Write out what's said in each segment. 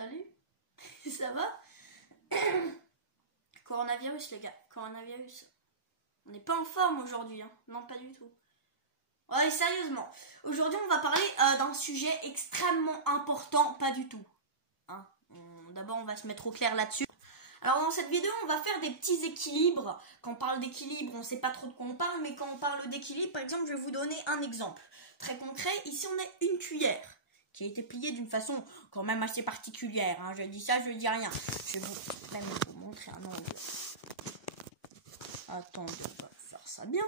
Salut. Ça va? Coronavirus, les gars. Coronavirus. On n'est pas en forme aujourd'hui, hein. Non, pas du tout. Ouais, sérieusement. Aujourd'hui, on va parler d'un sujet extrêmement important. Pas du tout. Hein. D'abord, on va se mettre au clair là-dessus. Alors, dans cette vidéo, on va faire des petits équilibres. Quand on parle d'équilibre, on ne sait pas trop de quoi on parle. Mais quand on parle d'équilibre, par exemple, je vais vous donner un exemple. Très concret, ici, on a une cuillère qui a été pliée d'une façon quand même assez particulière. Hein. Je dis ça, je dis rien. Je vais même vous montrer un angle. Attendez, on va faire ça bien.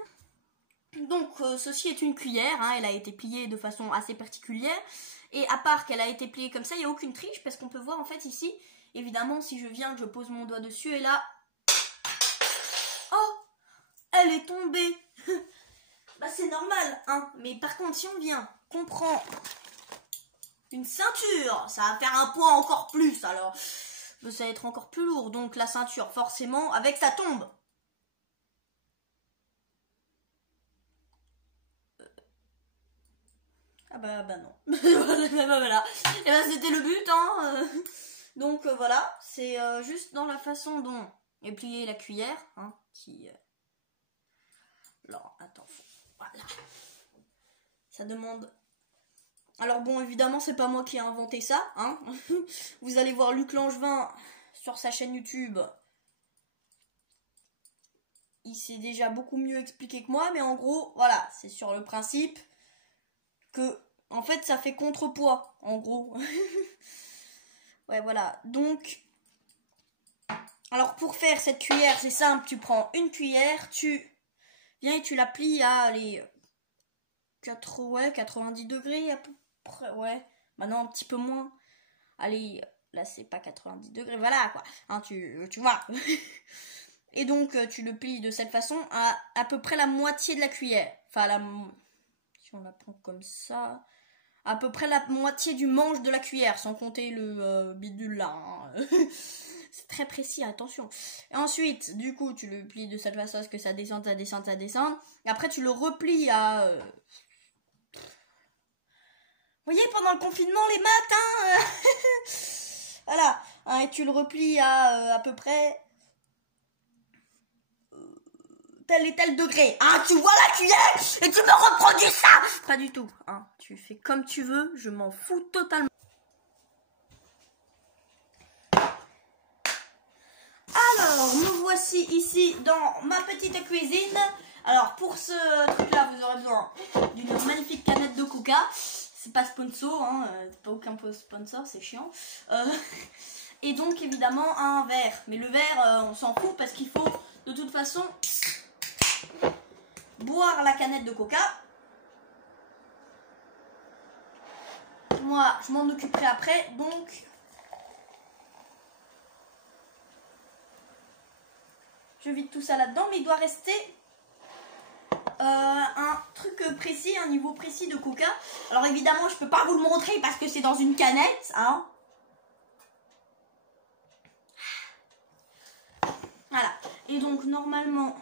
Donc, ceci est une cuillère. Hein. Elle a été pliée de façon assez particulière. Et à part qu'elle a été pliée comme ça, il n'y a aucune triche parce qu'on peut voir en fait ici, évidemment, si je viens, que je pose mon doigt dessus et là... Oh, elle est tombée. Bah c'est normal, hein. Mais par contre, si on vient, qu'on prend une ceinture, ça va faire un poids encore plus, alors ça va être encore plus lourd. Donc la ceinture, forcément, avec ça tombe. Ah bah non. Voilà. Et bah c'était le but, hein. Donc voilà, c'est juste dans la façon dont est pliée la cuillère, hein, qui... Alors, attends, voilà. Ça demande... Alors bon, évidemment, c'est pas moi qui ai inventé ça, hein. Vous allez voir Luc Langevin sur sa chaîne YouTube. Il s'est déjà beaucoup mieux expliqué que moi, mais en gros, voilà, c'est sur le principe que, en fait, ça fait contrepoids, en gros. Ouais, voilà. Donc, alors pour faire cette cuillère, c'est simple, tu prends une cuillère, tu viens et tu la plies à les 90 degrés à peu près, ouais. Maintenant un petit peu moins. Allez, là c'est pas 90 degrés, voilà quoi. Hein, tu vois. Et donc tu le plies de cette façon à peu près la moitié de la cuillère. Enfin, si on la prend comme ça, à peu près la moitié du manche de la cuillère, sans compter le bidule là. Hein. C'est très précis, attention. Et ensuite, du coup, tu le plies de cette façon à ce que ça descende, ça descende, ça descende. Et après, tu le replies à... Vous voyez, pendant le confinement, les matins, voilà. Hein, et tu le replies à peu près... tel et tel degré. Ah, tu vois la cuillère et tu me reproduis ça. Pas du tout. Hein. Tu fais comme tu veux, je m'en fous totalement. Alors, me voici ici dans ma petite cuisine. Alors, pour ce truc-là, vous aurez besoin d'une magnifique canette de Coca. C'est pas sponsor, hein, c'est pas aucun sponsor, c'est chiant. Et donc, évidemment, un verre. Mais le verre, on s'en fout parce qu'il faut, de toute façon, boire la canette de Coca. Moi, je m'en occuperai après, donc... Je vide tout ça là-dedans, mais il doit rester un truc précis, un niveau précis de Coca. Alors évidemment, je peux pas vous le montrer parce que c'est dans une canette, hein. Voilà. Et donc normalement,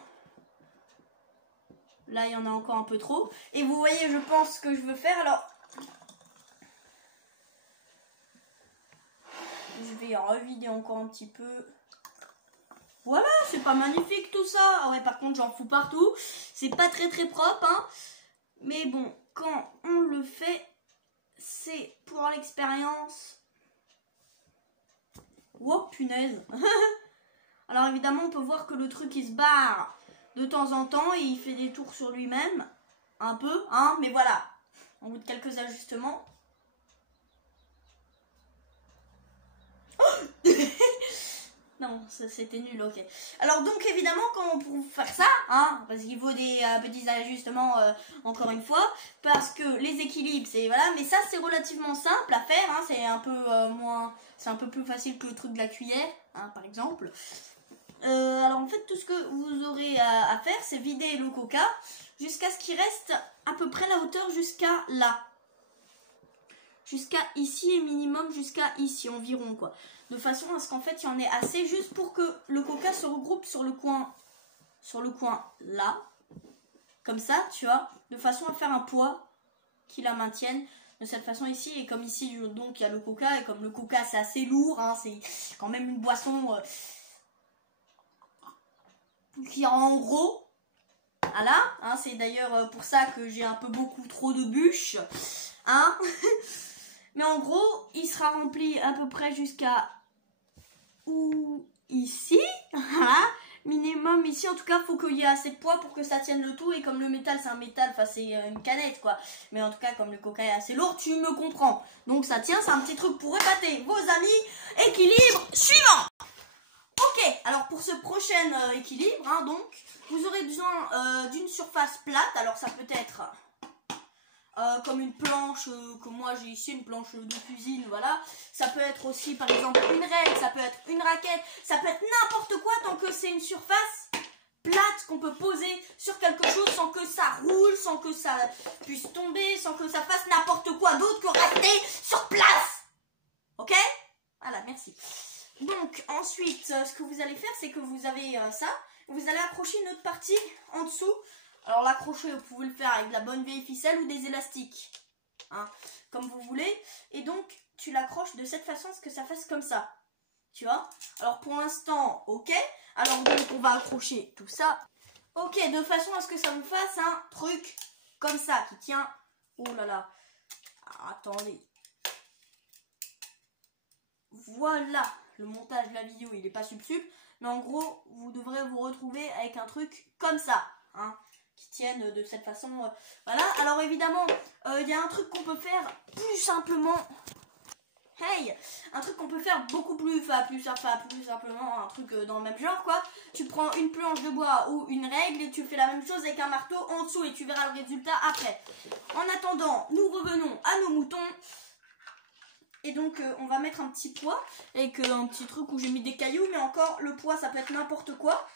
là il y en a encore un peu trop. Et vous voyez, je pense ce que je veux faire. Alors, je vais revider encore un petit peu. Voilà, c'est pas magnifique tout ça. Ah ouais, par contre, j'en fous partout. C'est pas très propre, hein. Mais bon, quand on le fait, c'est pour l'expérience. Oh, punaise. Alors évidemment, on peut voir que le truc, il se barre de temps en temps et il fait des tours sur lui-même. Un peu, hein. Mais voilà, au bout de quelques ajustements. Non, c'était nul, ok. Alors donc évidemment, pour faire ça, hein, parce qu'il faut des petits ajustements encore une fois, parce que les équilibres, c'est voilà, mais ça c'est relativement simple à faire, hein, c'est un peu c'est un peu plus facile que le truc de la cuillère, hein, par exemple. Alors en fait, tout ce que vous aurez à faire, c'est vider le Coca jusqu'à ce qu'il reste à peu près la hauteur jusqu'à là. Jusqu'à ici et minimum jusqu'à ici environ quoi. De façon à ce qu'en fait il y en ait assez juste pour que le Coca se regroupe sur le coin là. Comme ça, tu vois, de façon à faire un poids qui la maintienne. de cette façon ici. Et comme ici, donc il y a le coca. Et comme le coca c'est assez lourd, hein, c'est quand même une boisson qui est en gros. Voilà, hein, c'est d'ailleurs pour ça que j'ai un peu beaucoup trop de bûches. Hein. Mais en gros, il sera rempli à peu près jusqu'à ou ici. Voilà. Minimum ici, en tout cas, faut qu'il y ait assez de poids pour que ça tienne le tout. Et comme le métal, c'est un métal, enfin, c'est une canette, quoi. Mais en tout cas, comme le coca est assez lourd, tu me comprends. Donc, ça tient, c'est un petit truc pour épater vos amis. Équilibre suivant. Ok, alors pour ce prochain équilibre, hein, donc, vous aurez besoin d'une surface plate. Alors, ça peut être comme une planche que moi j'ai ici, une planche de cuisine, voilà. Ça peut être aussi par exemple une règle, ça peut être une raquette, ça peut être n'importe quoi tant que c'est une surface plate qu'on peut poser sur quelque chose sans que ça roule, sans que ça puisse tomber, sans que ça fasse n'importe quoi d'autre que rester sur place. Ok? Voilà, merci. Donc ensuite, ce que vous allez faire, c'est que vous avez ça, vous allez accrocher une autre partie en dessous. Alors l'accrocher, vous pouvez le faire avec de la bonne vieille ficelle ou des élastiques, hein, comme vous voulez. Et donc tu l'accroches de cette façon, que ça fasse comme ça, tu vois. Alors pour l'instant, ok. Alors donc on va accrocher tout ça, ok, de façon à ce que ça vous fasse un truc comme ça qui tient. Oh là là, attendez. Voilà, le montage de la vidéo il est pas sup, mais en gros vous devrez vous retrouver avec un truc comme ça, hein, qui tiennent de cette façon. Voilà, alors évidemment, il y a un truc qu'on peut faire plus simplement. Hey, un truc qu'on peut faire beaucoup plus simplement, un truc dans le même genre, quoi. Tu prends une planche de bois ou une règle et tu fais la même chose avec un marteau en dessous et tu verras le résultat après. En attendant, nous revenons à nos moutons. Et donc on va mettre un petit poids avec un petit truc où j'ai mis des cailloux, mais encore le poids ça peut être n'importe quoi.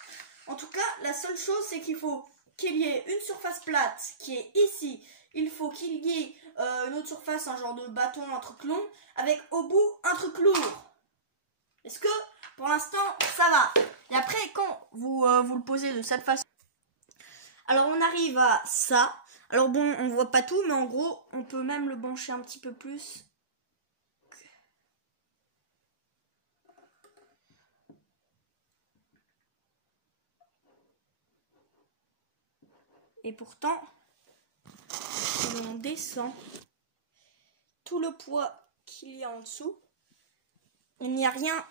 En tout cas, la seule chose c'est qu'il faut qu'il y ait une surface plate qui est ici. Il faut qu'il y ait une autre surface, un genre de bâton, un truc long, avec au bout un truc lourd. Est-ce que pour l'instant ça va? Et après quand vous le posez de cette façon, alors on arrive à ça. Alors bon, on voit pas tout, mais en gros on peut même le pencher un petit peu plus. Et pourtant, si on descend tout le poids qu'il y a en dessous, il n'y a rien,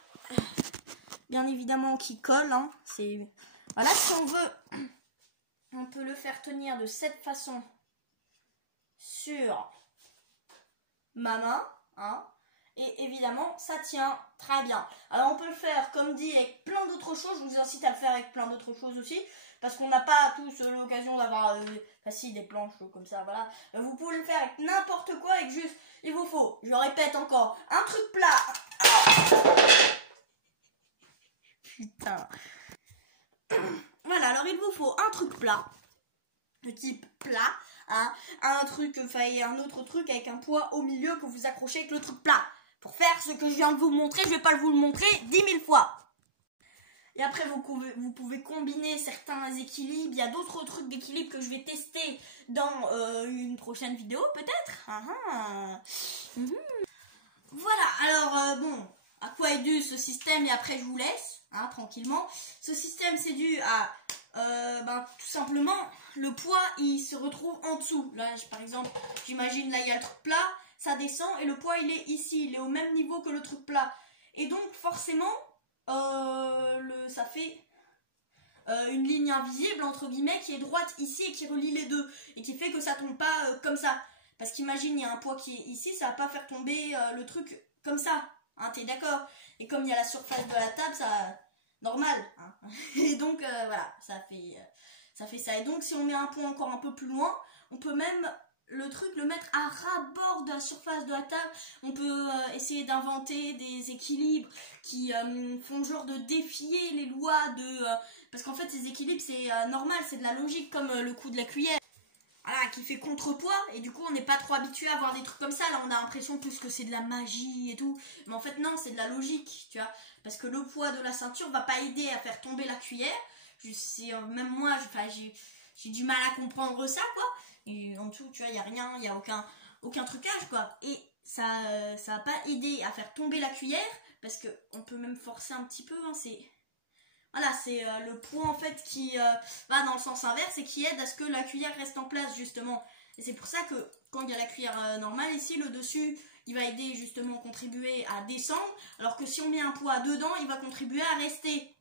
bien évidemment, qui colle. Hein. Voilà, si on veut, on peut le faire tenir de cette façon sur ma main. Hein. Et évidemment, ça tient très bien. Alors, on peut le faire, comme dit, avec plein d'autres choses. Je vous incite à le faire avec plein d'autres choses aussi. Parce qu'on n'a pas tous l'occasion d'avoir des planches comme ça, voilà. Vous pouvez le faire avec n'importe quoi, avec juste, il vous faut, je répète encore, un truc plat. Putain. Voilà, alors il vous faut un truc plat, de type plat, hein, un autre truc avec un poids au milieu que vous accrochez avec le truc plat. Pour faire ce que je viens de vous montrer, je vais pas vous le montrer 10 000 fois. Et après, vous pouvez combiner certains équilibres. Il y a d'autres trucs d'équilibre que je vais tester dans une prochaine vidéo, peut-être. Voilà, alors, bon, à quoi est dû ce système? Et après, je vous laisse, hein, tranquillement. Ce système, c'est dû à, tout simplement, le poids, il se retrouve en dessous. Là, par exemple, j'imagine, là, il y a le truc plat, ça descend, et le poids, il est ici. Il est au même niveau que le truc plat. Et donc, forcément... ça fait une ligne invisible entre guillemets qui est droite ici et qui relie les deux et qui fait que ça tombe pas comme ça, parce qu'imagine il y a un poids qui est ici, ça va pas faire tomber le truc comme ça, hein, t'es d'accord? Et comme il y a la surface de la table, ça normal, hein. Et donc voilà, ça fait ça. Et donc si on met un point encore un peu plus loin, on peut même le mettre à ras-bord de la surface de la table. On peut essayer d'inventer des équilibres qui font genre de défier les lois de... parce qu'en fait, ces équilibres, c'est normal, c'est de la logique, comme le coup de la cuillère. Voilà, qui fait contrepoids, et du coup, on n'est pas trop habitué à voir des trucs comme ça. Là, on a l'impression plus que c'est de la magie et tout. Mais en fait, non, c'est de la logique, tu vois. Parce que le poids de la ceinture va pas aider à faire tomber la cuillère. Même moi, j'ai du mal à comprendre ça, quoi. Et en dessous, tu vois, il n'y a rien, il n'y a aucun trucage quoi. Et ça va pas aider à faire tomber la cuillère parce que on peut même forcer un petit peu. Hein, voilà, c'est le poids en fait qui va dans le sens inverse et qui aide à ce que la cuillère reste en place justement. Et c'est pour ça que quand il y a la cuillère normale ici, le dessus, il va aider justement contribuer à descendre, alors que si on met un poids dedans, il va contribuer à rester.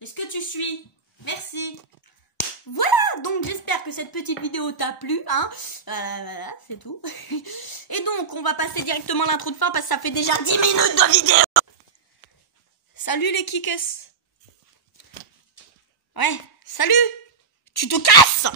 Est-ce que tu suis? Merci. Voilà, donc j'espère que cette petite vidéo t'a plu, hein. Voilà, c'est tout. Et donc, on va passer directement à l'intro de fin parce que ça fait déjà 10 minutes de vidéo. Salut les kickers. Ouais, salut. Tu te casses.